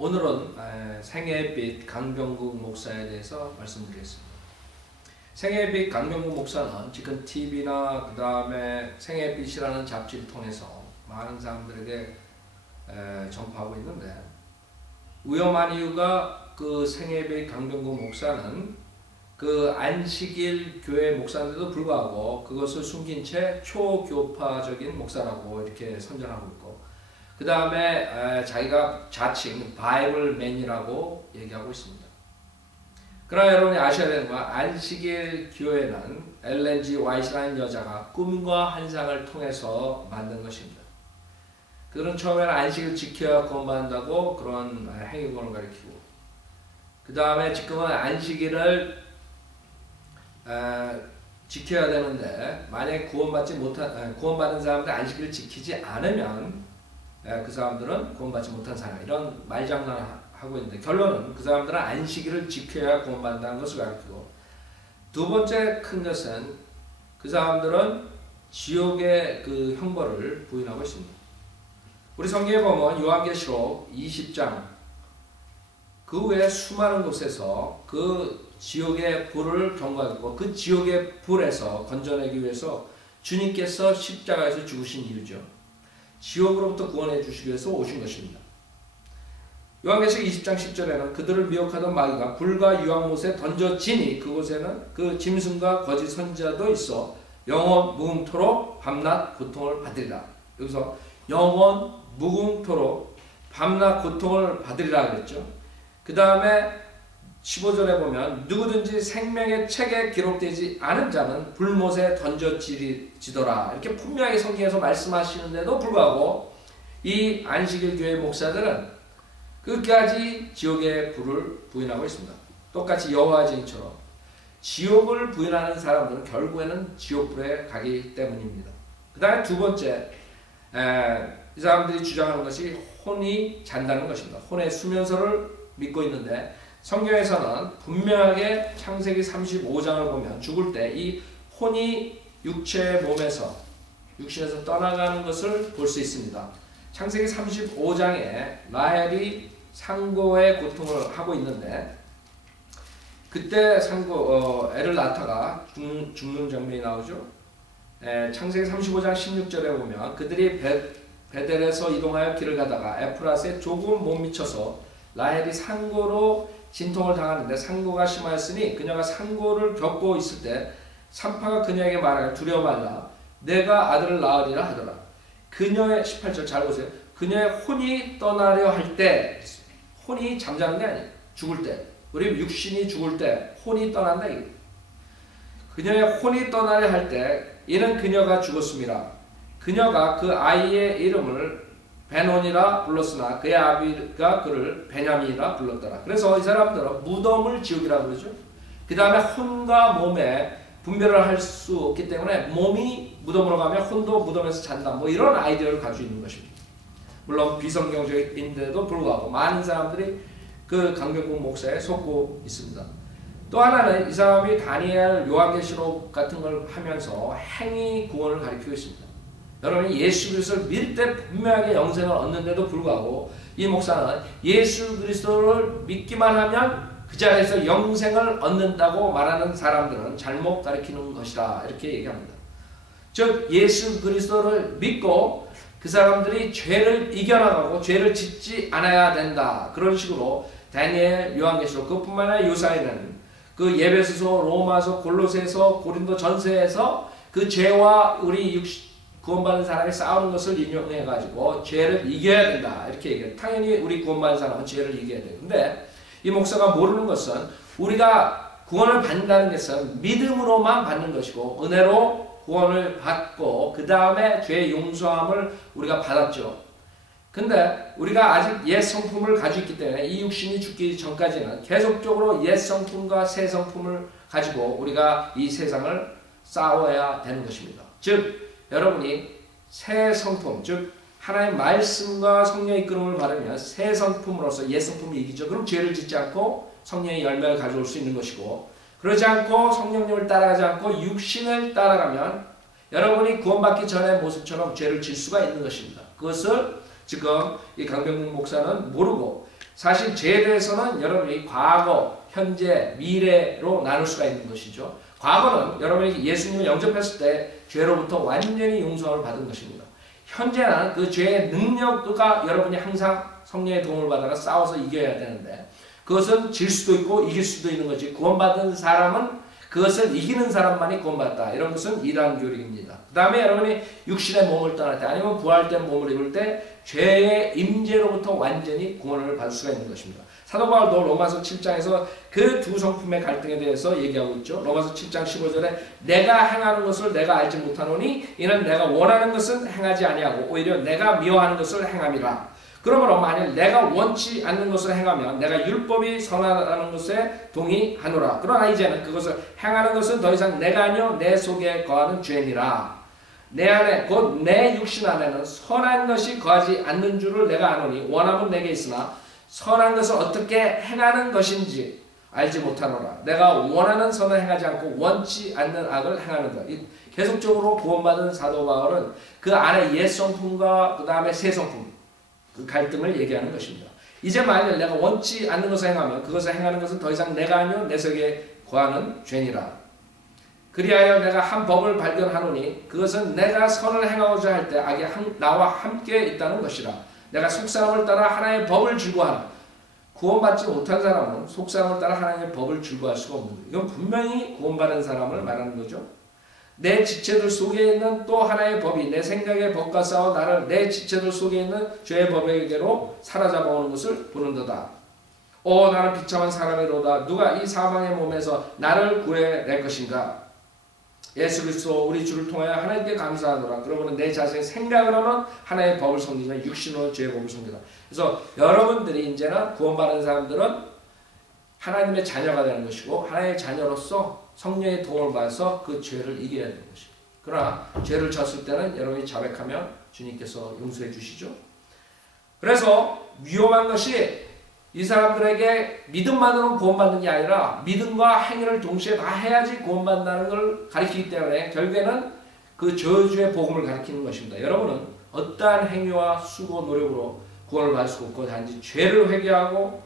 오늘은 생애빛 강병국 목사에 대해서 말씀드리겠습니다. 생애빛 강병국 목사는 지금 TV나 그 다음에 생애빛이라는 잡지를 통해서 많은 사람들에게 전파하고 있는데, 위험한 이유가 그 생애빛 강병국 목사는 그 안식일 교회 목사인데도 불구하고 그것을 숨긴 채 초교파적인 목사라고 이렇게 선전하고 있고, 그 다음에 자기가 자칭 바이블맨이라고 얘기하고 있습니다. 그러나 여러분이 아셔야 되는 건, 안식일 교회는 엘렌 G 화이트라는 여자가 꿈과 환상을 통해서 만든 것입니다. 그들은 처음에는 안식을 지켜야 구원받는다고 그런 행위권을 가리키고, 그 다음에 지금은 안식일을 지켜야 되는데, 만약에 구원받은 사람들 안식일을 지키지 않으면 그 사람들은 구원받지 못한 사람, 이런 말장난을 하고 있는데, 결론은 그 사람들은 안식일을 지켜야 구원받는다는 것을 가르치고, 두 번째 큰 것은 그 사람들은 지옥의 그 형벌을 부인하고 있습니다. 우리 성경에 보면 요한계시록 20장 그 외에 수많은 곳에서 그 지옥의 불을 경고하고, 그 지옥의 불에서 건져내기 위해서 주님께서 십자가에서 죽으신 이유죠. 지옥으로부터 구원해 주시기 위해서 오신 것입니다. 요한계시록 20장 10절에는 그들을 미혹하던 마귀가 불과 유황못에 던져지니 그곳에는 그 짐승과 거짓 선지자도 있어 영원 무궁토록 밤낮 고통을 받으리라. 여기서 영원 무궁토록 밤낮 고통을 받으리라 그랬죠. 그 다음에 15절에 보면 누구든지 생명의 책에 기록되지 않은 자는 불못에 던져지더라, 이렇게 분명히 성경에서 말씀하시는데도 불구하고 이 안식일 교회 목사들은 끝까지 지옥의 불을 부인하고 있습니다. 똑같이 여호와 증인처럼 지옥을 부인하는 사람들은 결국에는 지옥불에 가기 때문입니다. 그 다음에 두 번째, 이 사람들이 주장하는 것이 혼이 잔다는 것입니다. 혼의 수면서를 믿고 있는데, 성경에서는 분명하게 창세기 35장을 보면 죽을 때 이 혼이 육체의 몸에서, 육신에서 떠나가는 것을 볼 수 있습니다. 창세기 35장에 라헬이 상고의 고통을 하고 있는데, 그때 애를 낳다가 죽는 장면이 나오죠. 창세기 35장 16절에 보면 그들이 베델에서 이동하여 길을 가다가 에프라스에 조금 못 미쳐서 라헬이 상고로 진통을 당하는데, 상고가 심하였으니 그녀가 상고를 겪고 있을 때 산파가 그녀에게 말하여 두려워 말라, 내가 아들을 낳으리라 하더라. 그녀의 18절 잘 보세요. 그녀의 혼이 떠나려 할 때, 혼이 잠자는 게 아니에요. 죽을 때, 우리 육신이 죽을 때 혼이 떠난다 이거. 그녀의 혼이 떠나려 할 때 이는 그녀가 죽었습니다. 그녀가 그 아이의 이름을 베논이라 불렀으나 그의 아비가 그를 베냐민이라 불렀더라. 그래서 이 사람들은 무덤을 지옥이라고 그러죠. 그 다음에 혼과 몸에 분별을 할 수 없기 때문에 몸이 무덤으로 가면 혼도 무덤에서 잔다, 뭐 이런 아이디어를 가지고 있는 것입니다. 물론 비성경적인데도 불구하고 많은 사람들이 그 강병국 목사에 속고 있습니다. 또 하나는 이 사람이 다니엘, 요한계시록 같은 걸 하면서 행위 구원을 가리키고 있습니다. 여러분이 예수 그리스도를 믿을 때 분명하게 영생을 얻는데도 불구하고 이 목사는 예수 그리스도를 믿기만 하면 그 자리에서 영생을 얻는다고 말하는 사람들은 잘못 가르치는 것이다, 이렇게 얘기합니다. 즉 예수 그리스도를 믿고 그 사람들이 죄를 이겨나가고 죄를 짓지 않아야 된다, 그런 식으로 다니엘, 요한계시록, 그뿐만 아니라 요사에는 그 에베소서, 로마서, 골로새서, 고린도 전서에서 그 죄와 우리 구원받은 사람이 싸우는 것을 인용해가지고 죄를 이겨야 된다, 이렇게 얘기해요. 당연히 우리 구원받은 사람은 죄를 이겨야 돼요. 근데 이 목사가 모르는 것은 우리가 구원을 받는다는 것은 믿음으로만 받는 것이고, 은혜로 구원을 받고 그 다음에 죄의 용서함을 우리가 받았죠. 근데 우리가 아직 옛 성품을 가지고 있기 때문에 이 육신이 죽기 전까지는 계속적으로 옛 성품과 새 성품을 가지고 우리가 이 세상을 싸워야 되는 것입니다. 즉 여러분이 새 성품, 즉 하나님의 말씀과 성령의 이끌음을 받으면 새 성품으로서 옛 성품이 이기죠. 그럼 죄를 짓지 않고 성령의 열매를 가져올 수 있는 것이고, 그러지 않고 성령님을 따라가지 않고 육신을 따라가면 여러분이 구원받기 전의 모습처럼 죄를 질 수가 있는 것입니다. 그것을 지금 이 강병국 목사는 모르고 사실 죄에 대해서는 여러분이 과거, 현재, 미래로 나눌 수가 있는 것이죠. 과거는 여러분이 예수님을 영접했을 때 죄로부터 완전히 용서를 받은 것입니다. 현재는 그 죄의 능력과 여러분이 항상 성령의 도움을 받아가 싸워서 이겨야 되는데 그것은 질 수도 있고 이길 수도 있는 거지. 구원받은 사람은 그것을 이기는 사람만이 구원받다. 이런 것은 이단 교리입니다. 그 다음에 여러분이 육신의 몸을 떠날 때 아니면 부활된 몸을 입을 때 죄의 임재로부터 완전히 구원을 받을 수가 있는 것입니다. 사도 바울도 로마서 7장에서 그 두 성품의 갈등에 대해서 얘기하고 있죠. 로마서 7장 15절에 내가 행하는 것을 내가 알지 못하노니 이는 내가 원하는 것은 행하지 아니하고 오히려 내가 미워하는 것을 행함이라. 그러므로 만일 내가 원치 않는 것을 행하면 내가 율법이 선하다는 것에 동의하노라. 그러나 이제는 그것을 행하는 것은 더 이상 내가 아니요 내 속에 거하는 죄니라. 내 안에 곧 내 육신 안에는 선한 것이 거하지 않는 줄을 내가 아노니 원함은 내게 있으나 선한 것을 어떻게 행하는 것인지 알지 못하노라. 내가 원하는 선을 행하지 않고 원치 않는 악을 행하는다. 계속적으로 구원받은 사도 바울은 그 안에 옛 성품과 그 다음에 새 성품 그 갈등을 얘기하는 것입니다. 이제 만일 내가 원치 않는 것을 행하면 그것을 행하는 것은 더 이상 내가 아니요 내 속에 거하는 죄니라. 그리하여 내가 한 법을 발견하노니 그것은 내가 선을 행하고자 할 때 악이 나와 함께 있다는 것이라. 내가 속사람을 따라 하나님의 법을 즐거워하나. 구원받지 못한 사람은 속사람을 따라 하나님의 법을 즐거워할 수가 없는 거예요. 이건 분명히 구원받은 사람을 말하는 거죠. 내 지체들 속에 있는 또 하나의 법이 내 생각의 법과 싸워 나를 내 지체들 속에 있는 죄의 법에게로 사로잡아오는 것을 보는도다. 나는 비참한 사람이로다. 누가 이 사망의 몸에서 나를 구해낼 것인가. 예수 그리스도 우리 주를 통하여 하나님께 감사하노라. 그러고는 내 자신의 생각으로는 하나님의 법을 섬기지만 육신으로 죄의 법을 섬기다. 그래서 여러분들이 이제는 구원받은 사람들은 하나님의 자녀가 되는 것이고 하나님의 자녀로서 성령의 도움을 받아서 그 죄를 이겨야 되는 것입니다. 그러나 죄를 졌을 때는 여러분이 자백하면 주님께서 용서해 주시죠. 그래서 위험한 것이 이 사람들에게 믿음만으로는 구원받는 게 아니라 믿음과 행위를 동시에 다 해야지 구원받는다는 걸 가리키기 때문에 결국에는 그 저주의 복음을 가리키는 것입니다. 여러분은 어떠한 행위와 수고 노력으로 구원을 받을 수 없고 단지 죄를 회개하고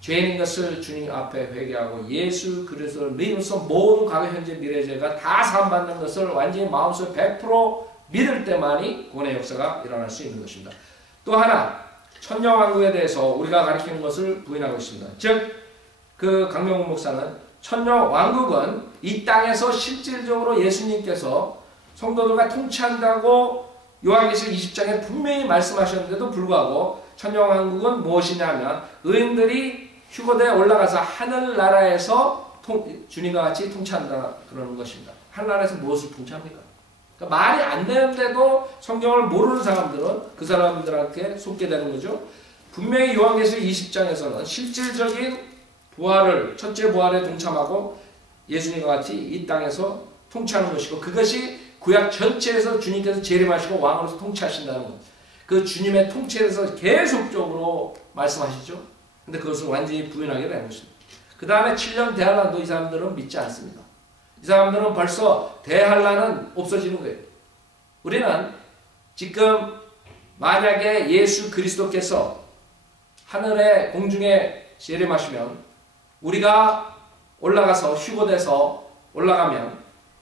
죄인인 것을 주님 앞에 회개하고 예수 그리스도를 믿음으로써 모든 과거 현재 미래 죄가 다 사함받는 것을 완전히 마음속에 100% 믿을 때만이 구원의 역사가 일어날 수 있는 것입니다. 또 하나 천녀왕국에 대해서 우리가 가르치는 것을 부인하고 있습니다. 즉 그 강명훈 목사는 천녀왕국은 이 땅에서 실질적으로 예수님께서 성도들과 통치한다고 요한계시록 20장에 분명히 말씀하셨는데도 불구하고 천녀왕국은 무엇이냐면 의인들이 휴거대에 올라가서 하늘나라에서 주님과 같이 통치한다 그러는 것입니다. 하늘나라에서 무엇을 통치합니까? 그러니까 말이 안 되는데도 성경을 모르는 사람들은 그 사람들한테 속게 되는 거죠. 분명히 요한계시록 20장에서는 실질적인 부활을 첫째 부활에 동참하고 예수님과 같이 이 땅에서 통치하는 것이고 그것이 구약 전체에서 주님께서 재림하시고 왕으로서 통치하신다는 것. 그 주님의 통치에 대해서 계속적으로 말씀하시죠. 근데 그것을 완전히 부인하게 되는 것입니다. 그 다음에 7년 대환란도 이 사람들은 믿지 않습니다. 이 사람들은 벌써 대환란은 없어지는 거예요. 우리는 지금 만약에 예수 그리스도께서 하늘의 공중에 재림하시면 우리가 올라가서 휴거돼서 올라가면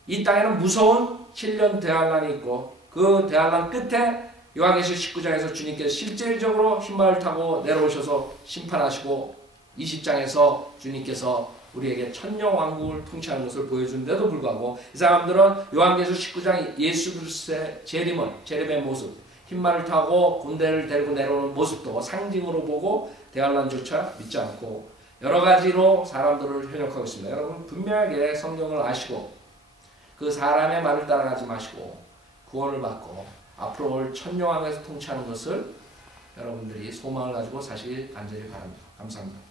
이 땅에는 무서운 7년 대환란이 있고 그 대환란 끝에 요한계시록 19장에서 주님께서 실질적으로 흰마을 타고 내려오셔서 심판하시고 20장에서 주님께서 우리에게 천년왕국을 통치하는 것을 보여주는데도 불구하고 이 사람들은 요한계시록 19장 예수 그리스도의 재림의 모습 흰마를 타고 군대를 데리고 내려오는 모습도 상징으로 보고 대환란조차 믿지 않고 여러 가지로 사람들을 현혹하고 있습니다. 여러분 분명하게 성경을 아시고 그 사람의 말을 따라가지 마시고 구원을 받고 앞으로 올 천년왕국에서 통치하는 것을 여러분들이 소망을 가지고 사시길 간절히 바랍니다. 감사합니다.